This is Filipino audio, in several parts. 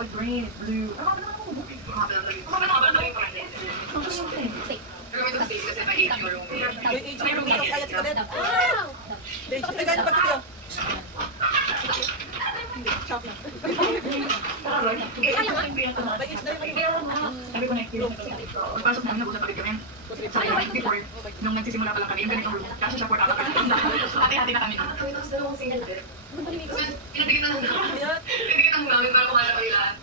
Oh, green, blue. Pagpasok namin, nag-usap ulit kami. Sabi ko, before, nung nagsisimula pa lang kami, yung ganitong room, kasi siya for kakapit. Hati-hati na kami. Tapos dalawang single bed. Pinagdikit na namin para kumain kami lahat.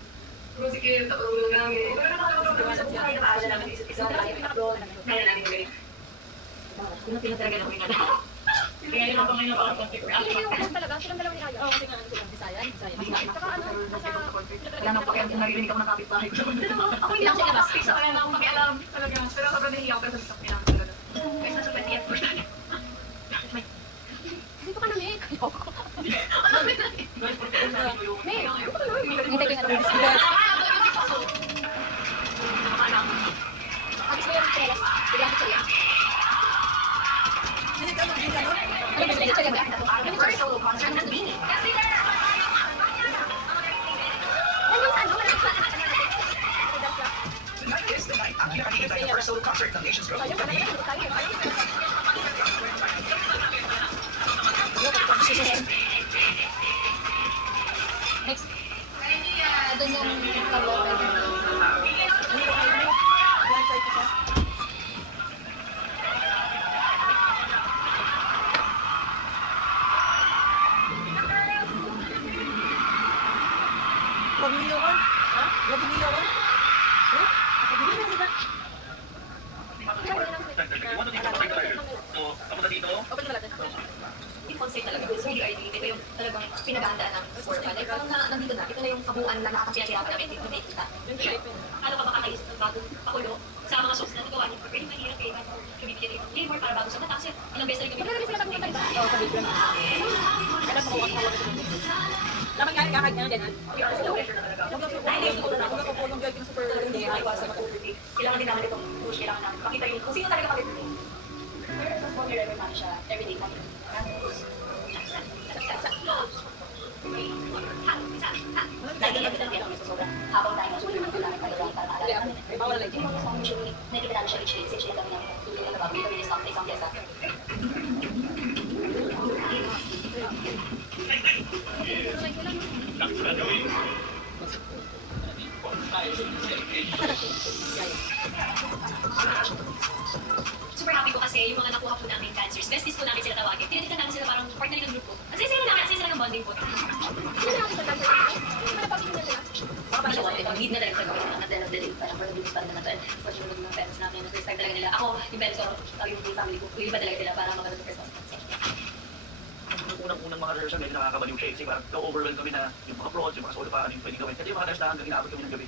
Sige, tapos namin. Pero nakakapag-usap sa buhay na paala namin isa kaya namin gawin. Pinatalaga na kami na lahat. Kaya yung mga ngayon napaka-conflict. Silang talaga, silang dalawang inayo. Oo, kasi nga ano silang Bisayan. Saka ano, wala nang pakialam kung naririnig ako ng kapitbahay ko. Ako hindi ako makakapit. Wala nang pakialam talaga. Pero sobrang nahihiya ako pero sa pinang talaga. Kasi nasa 20th birthday. dito ka na, Meg. Ano ba na? Meg, hintay ko yung ano. Abis mo yung telas. Bigla ko siya. Ano ba sila? Siya ba? Ano ba solo concert na Bini? Kasi na! Ano sa ano? Tonight is the night. Ang pinakakita tayo first solo concert ng Nation's Girl. Next. Ito yung tablong. Pagnilawan? Ha? Pagnilawan? Concept talaga. So, yung ID, ito yung talagang pinaghandaan ng sport. Like, parang nandito na, ito na yung kabuuan na nakakapinaghirapan namin dito nakikita. Ano pa makakaisip ng bagong pakulo sa mga shows na nagawa niyo? Pero mahirap kayo kumibigyan ng flavor para bago sa mata. Kasi ilang beses rin kami. Pero sila pag-punta ba? Oo, sabi ko. Kaya po ako naman nga kakag nga din. Huwag ako po nung gagawin super hindi maiwasan ako. Kailangan din namin itong push. Kailangan namin makita yung kung sino talaga kami. Pero sa small level namin siya everyday kami. Habang tayo nasulit naman namin tayo para maalala namin. Yung mga song usually, naitipid namin siya each day. Each day kami namin tuloy na bago. Ito yung isang fiesta. Super happy ko kasi yung mga nakuha po namin dancers, besties po namin sila tawagin. Tinitikan namin sila parang partner ng grupo. Ang saya-saya namin, ang saya ng bonding po. Sila natin sa dancer. Sila napagin nila sila. Baka parang siya ito, need na talaga sa gawin. At the end of the day, parang produce pa rin naman ito. For sure, yung mga parents natin, nag-respect talaga nila. Ako, yung parents ko, yung family ko, iba talaga sila para maganda sa Christmas. Yung unang-unang mga rehearsal, medyo nakakabaliw siya. Kasi parang na-overwhelm kami na yung mga prods, yung mga solo pa, ano yung pwede gawin. Kasi yung mga dance na hanggang inaabot kami ng gabi.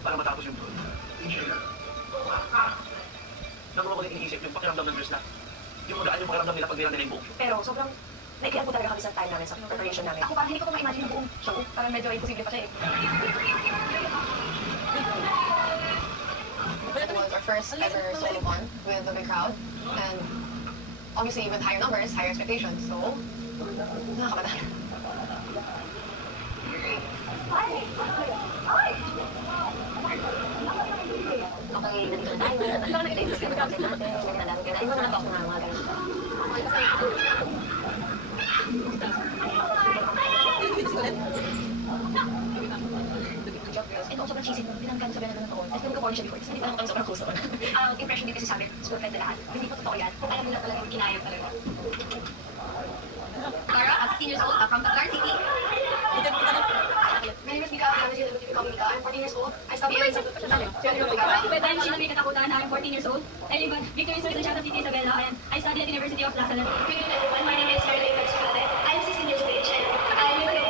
Para matapos yung prod. Nakuha ko din iniisip yung pakiramdam ng dress na yung magaan yung pakiramdam nila pag nila yung buong show. Pero sobrang naikihan po talaga kami sa time namin, sa preparation namin. Ako parang hindi ko pa ma-imagine yung buong show. Parang medyo imposible pa siya eh. It was our first ever solo one with a big crowd, and obviously with higher numbers, higher expectations. So, nakakabata. Okay, nandito na tayo. Ano lang nag-date sa kami natin? Naglalaro ka na. Iwan na lang ako ng mga ganun. Ito, sobrang cheesy. Pinanggan sabi na ng taon. At nagka-porn siya before. Kasi hindi pa lang sobrang close naman. Ang impression din kasi sa amin, super friend na lahat. Hindi po totoo yan. Kung alam nila talaga yung kinayang talaga. Tara, at 16 years old, from Qatar City. My name is Mika. I'm Mika. I'm 14 years old. I study here in But I'm Sheila May Katakutan. I'm 14 years old. I live at Victoria Street in Santa City, Isabela, and I study at University of Lasalle. Good evening, everyone. My name is Caroline Pachikate. I'm 16 years of age, and I live in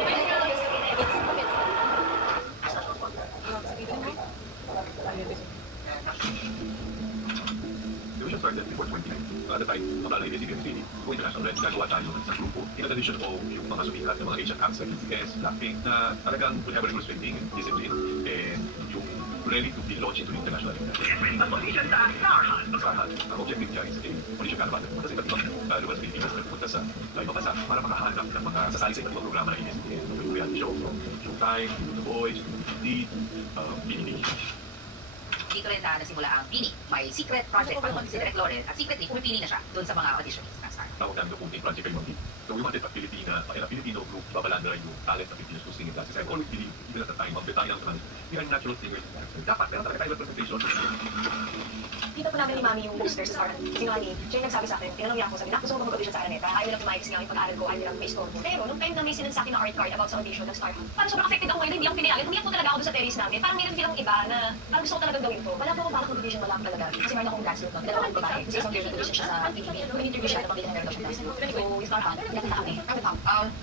Division started before 29. At the time, ang lalaki din si Kim kung international rin, gagawa tayo ng isang grupo. In addition of yung mga sumikat ng mga Asian acts like BTS, Blackpink, na talagang we have a respecting discipline and yung ready to be launched into the international arena. Ang audition sa Star Hunt. Ang objective niya is audition ka naman pumunta sa iba't ibang lugar sa Pilipinas na pumunta sa ibang bansa para makahanap ng mga sasali sa iba't ibang programa ng ABS-CBN. Yung reality show, Showtime, The Voice, Indeed, PBB. Dito rin nasimula ang Bini. May secret project pa si Direk Loren at secretly pumipili na siya doon sa mga auditionees ng Star. Tawag namin yung kunting project kay Mami. So we wanted a Filipino group babalandra yung talent ng Filipinos to sing in classes. I've always believed, even at the time, tayo lang naman, we are natural singers. Dapat, meron talaga tayo representation. Kita po namin ni Mami yung poster sa Star. Kasi nga ni, siya yung nagsabi sa akin, tinanong niya ako, sabi na, gusto mo mag-audition sa Araneta. Ayaw lang pumayag kasi nga yung pag-aaral ko, ayaw lang may store mo. Pero, nung time na may sinend sa akin na art card about sa audition ng Star, parang sobrang affected ako ngayon, hindi ako pinayagan. Humiyak po talaga ako doon sa terrace namin. Parang meron silang iba na, parang gusto ko talaga gawin to. Wala po ako bakit mag-audition, wala po talaga. Kasi meron akong graduate no, dalawang babae. Kasi isang year nag-audition siya sa PBB. Nung interview siya, napakita na meron daw siya dance. So, yung Star Hunt, nakita kami. From the top,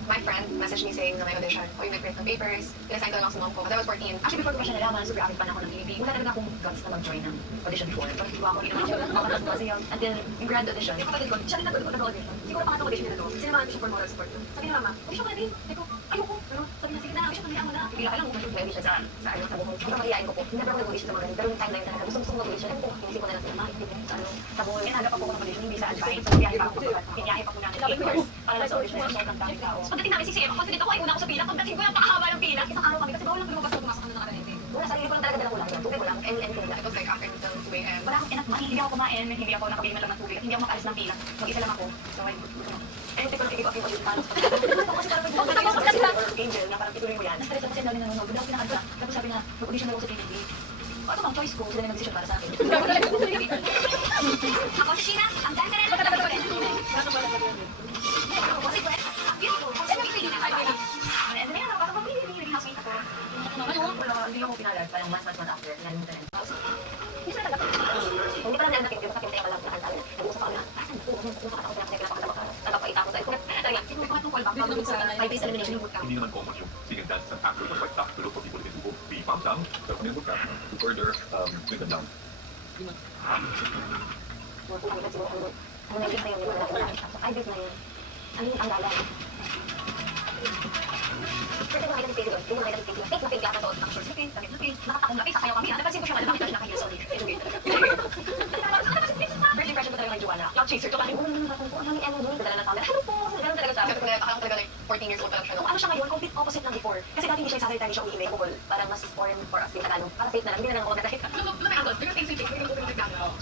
my friend messaged me saying na may audition. O yung nag-print ng papers, pinasign ko lang ako sa mom ko. Because I was 14. Actually, before ko pa siya nalaman, super active pa na ako ng PBB. Wala talaga akong guts na mag-join ng audition before. Pero hindi ako, hindi naman ako makatas kasi yung until yung grand audition. Yung kapatid ko, siya rin nag-audition. Siguro pangatong audition nila to. Sinamahan ko siya for moral support. Sabi ni Mama, audition ka na din. Sabi ko, ayoko. Pero sabi niya, sige na, audition ka na, wala. Hindi lang, kung mag-audition sa buhong. Sobrang mahihain ko po. Hindi ako nag-audition sa mga ganun. Pero yung timeline talaga, gusto ko mag-audition. Inisip ko na lang sila, hindi ko sa buhong. Hinagap ako ng audition, hindi sa advice. So, biyahe pa ako. Pinyahe pa po namin 8 hours para lang sa audition. Sobrang daming tao. Pagdating namin CCM, ako dito ko ay una ako sa pila. Pagdating ko yung pakahaba ng pila. Isang araw kami kasi bawal lang lumabas na pumasok kami ng Aranete. Wala, sarili ko lang talaga dala ko lang. Tubig ko lang, and ko lang. It was like after until 2 a.m. Wala akong enough money, hindi ako kumain, hindi ako nakabili na lang ng tubig, hindi ako makaalis ng pila. Mag-isa lang ako. So, ay, eh, hindi ko lang ikip-akip yung paano. Kasi parang pag angel na parang ituloy mo yan. Nasa kasi namin nanonood, bigla ako pinakanta. Tapos sabi na, mag-audition na ako sa PBB. Ano bang choice ko? Sila na nag-decision para sa akin. Ako si Sheena, ang dancer na ako si Gwen, ang beautiful. Saan yung pili na kayo? Ano yan, parang mag-really housemate ako. Wala, hindi ako pinalad. Parang months after, nalimutan na. Hindi sila talaga. Hindi pa lang nila natin, makakintay pa lang na kantalan. Nag-uusap kami na, asan na po? Nakakatawa ko na nagpapaita ko sa'yo. Talaga, hindi mo pakatungkol ba? Bago sa 5 days elimination yung bootcamp. Hindi naman common yung sing and dance and actor or quite tough to look for people who can be found down. Pero kung yung bootcamp, to further bring them down. Mga kung kami siguro ang nakikita yung mga natin. So, 5 days na yun. Ano yung tanggalan? Kasi mga nakikita yung yung mga nakikita yung na pigla ka to, ang short lipid, nakatakong lapis, sasayaw kami. Napansin ko siya, malaki na naka-heels only. First impression ko talaga kay Joanna. Cloud chaser, ito kami, ano yung ano doon? Dadala na tawag. Ano po? Ganun talaga siya. Sabi ko na, akala ko talaga like 14 years old pa lang siya. Kung ano siya ngayon, complete opposite ng before. Kasi dati hindi siya sasalita, hindi siya umiimay, bukol. Para mas foreign for us yung Tagalog. Para safe na lang, hindi na lang ako nagkakita.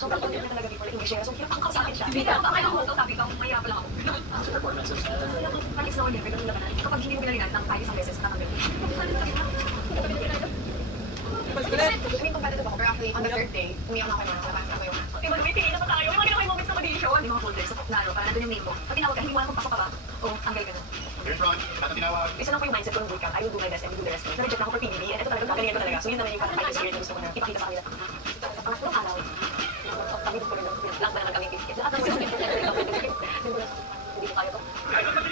Sobrang content na talaga before English. So, hirap ako sa akin siya. Hindi ako, ayaw ko ito, sabi ko, mahirap lang ako. Parang it's lonely, pero naman, kapag hindi mo pinalingan ng tayo isang beses, nakagano. Hindi competitive ako, pero actually, on the third day, umiyak na ako yung mga ako yung Diba, may pinili pa tayo. May mga ginawa moments ng audition. Yung mga folders, sa laro, parang nandun yung name ko. Pag tinawag ka, hindi mo alam kung pasok ka ba. O, ang galing ganun. Very front, at tinawag. Isa lang po yung mindset ko ng bootcamp. I will do my best and will do the rest. Na-reject na ako for PBB. And ito talaga, gagalingan ko talaga. So, yun naman yung parang experience na gusto ko na ipakita sa kanila. Pangatlong araw. Kami ko rin lang ba naman kami pipikit. Lahat ng mga hindi ko kaya to. Hindi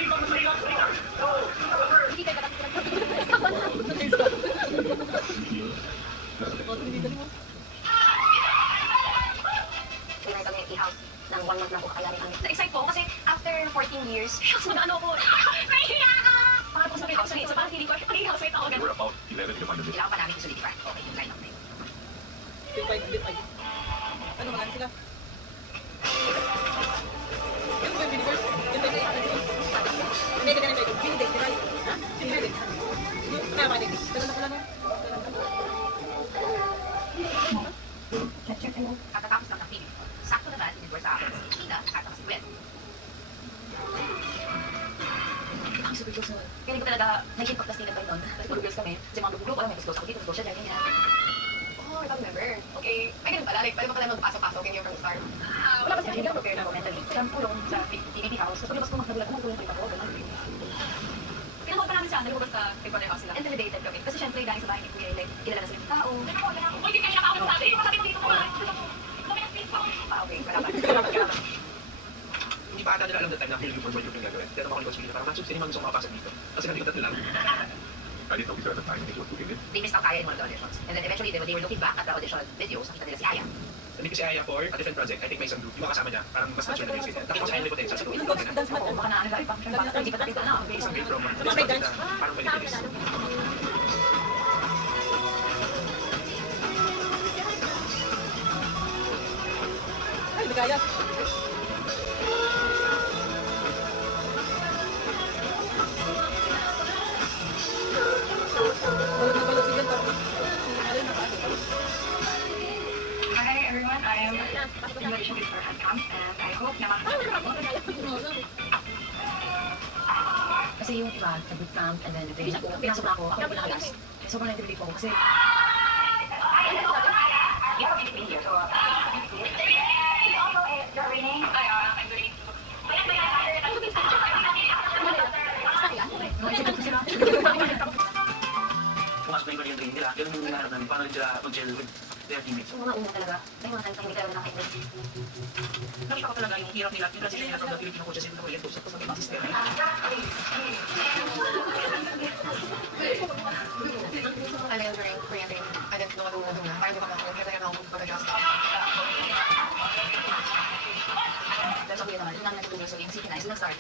kayo kami i-house ng 1 month lang po kakayanin kami. Na-excite po ako kasi after 14 years, shucks, mag-ano ako. Nahihiya ka! Pangatapos na house rate, so parang feeling ko, mag-i-housemate ako We ganun. were about 11 to find the Kailangan pa namin i-solidify. Okay, yung line up na yun. Ano mga sila? Yung ba universe? Yung ba hindi ka ganun ba? Hindi, di ba? Ha? Hindi. Kaya ba hindi? Ganun na pala no? Kakatapos lang ng film. Sakto naman, before sa akin, si Sheena at si Gwen. Ang super close nun. Feeling ko talaga, nag-hit pa plastic na tayo doon. Kasi puro girls kami. Kasi mga group, alam mo, mas close ako dito, mas close siya, ganyan. oh, I remember. Okay, ay ganun pala, like, pwede pa pala magpasok-pasok in here from the start. Wala kasi hindi ako prepared ako mentally. Kaya pulong sa PBB house. So paglabas ko nagulat ako, pulong ko ganun. Pinakot pa namin siya, nalubas sa recorder house sila. Intimidated kami. Kasi syempre, dahil sa bahay ni Kuya, like, kilala na sila yung tao. Uy, di kayo nakakawin sa akin. Sabi ko dito ko. Okay, kalaban. Hindi pa ata nila alam the time na feeling for joy yung gagawin. Kaya naman ako ni Coach Pili na parang Matsuk, sino yung gusto makapasok dito? Kasi nandito tatlo lang. I didn't know this at the time. It was too vivid. They missed out Aya in one of the auditions. And then eventually, they were looking back at the audition videos. Nakita nila si Aya. And nandito si Aya for a different project. I think may isang group. Yung mga kasama niya, parang mas mature na yung ganyan. Tapos kaya may potential sa group. Dance mat. Oo, baka naanagay pa. Baka hindi pa nakita na. Isang great from Sa mga may dance. parang may lipilis. Ay, hindi kaya. Balot na balot si Gwen. Hi everyone, I am in audition for Hand Camp and I hope na makakasama. Kasi yung iba, sa bootcamp, and then pinasok na ako yung pinaka-last. Sobrang na-intimidate po ako kasi You have been here, so also you're reading. I'm doing. Pumasok na yung career training nila. Ganun yung hinahanap namin. Paano sila mag-gel with their teammates. yung mga una talaga, may mga time hindi talaga nakakita. Nakita ko talaga yung hirap nila. Yung transition nila from the Filipino coaches into the Korean coaches. Tapos mag-ibang system. Ano yung during Korean training, I didn't know what to do na. Parang di ko ako, kaya talaga ako mag-adjust. Dahil sabi naman, yung namin natutulong sa game, sige na, is nag-start.